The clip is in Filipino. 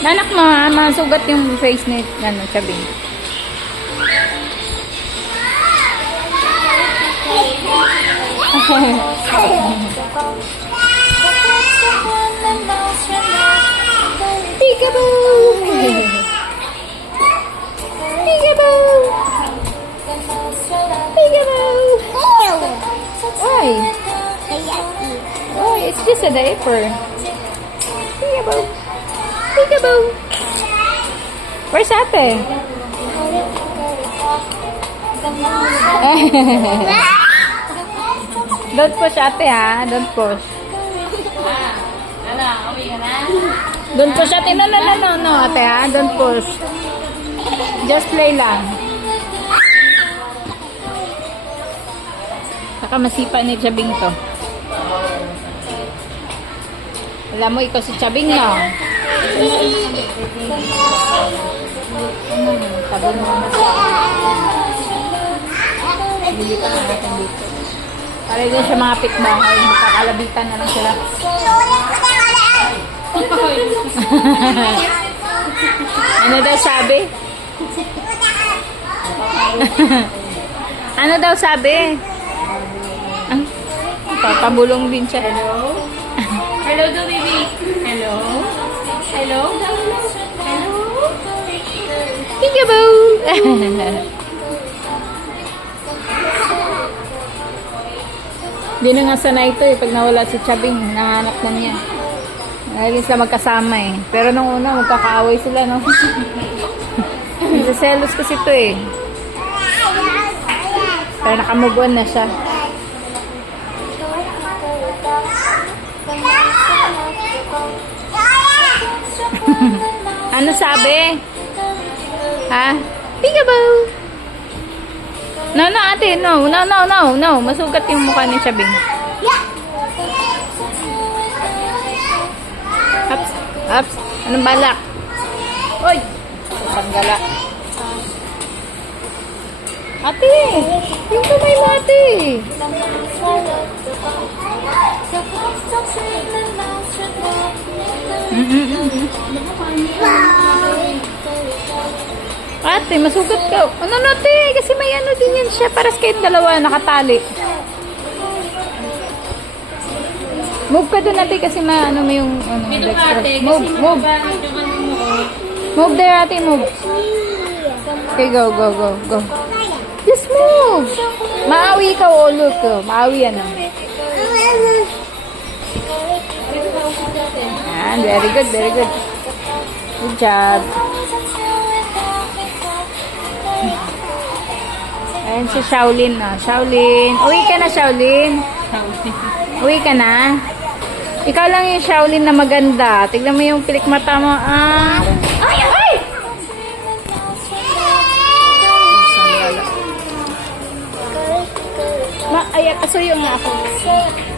Nanak mo ha, masugat yung face ni ano, Chabing. Peekaboo! Peekaboo! Peekaboo! Why? Oh, it's just a diaper. Peekaboo! Peekaboo! Where's ate? Don't push ate ha. Don't push. Don't push ate. No, ate ha. Don't push. Just play lang. Saka masipa ni Chabing to. Alam mo, ikaw si Chabing, no? Sabon mo na. Lilipat na natin dito. Para din sa mga pitbahay, makakalabitan na lang sila. Ano daw sabi? Ano daw sabi? Papabulong din siya. Hello? Hello, do baby. Hello? Hello? Hello? Peekaboo! Hindi na nga sanay ito eh. Pag nawala si Chabing, nahanap na niya. Dahil sila magkasama eh. Pero nung una, magkakaaway sila, no? Nagsaselos kasi ito eh. Pero nakamove on na siya. Ano sabi? Ha? Peekaboo! No, ate, no. Masugat yung mukha ni Chabing. Ups. Anong balak? Oy! Sanggala. Ate! Yung kamay mo, ate! Ate, masugat ka. Ano ate? Kasi may ano din yan siya. Para sa kayong dalawa nakatali. Move ka doon ate kasi maano mo yung ano, Dito ka ate. Move. Move there ate, move. Okay, go. Just move. Maawi ka, oh look. Maawi yan. Very good. Good job. Ayan si Shaolin na. Shaolin. Uwi ka na, Shaolin. Uwi ka na. Ikaw lang yung Shaolin na maganda. Tignan mo yung pilik mata mo. Ay! Ay, kasuyo nga ako.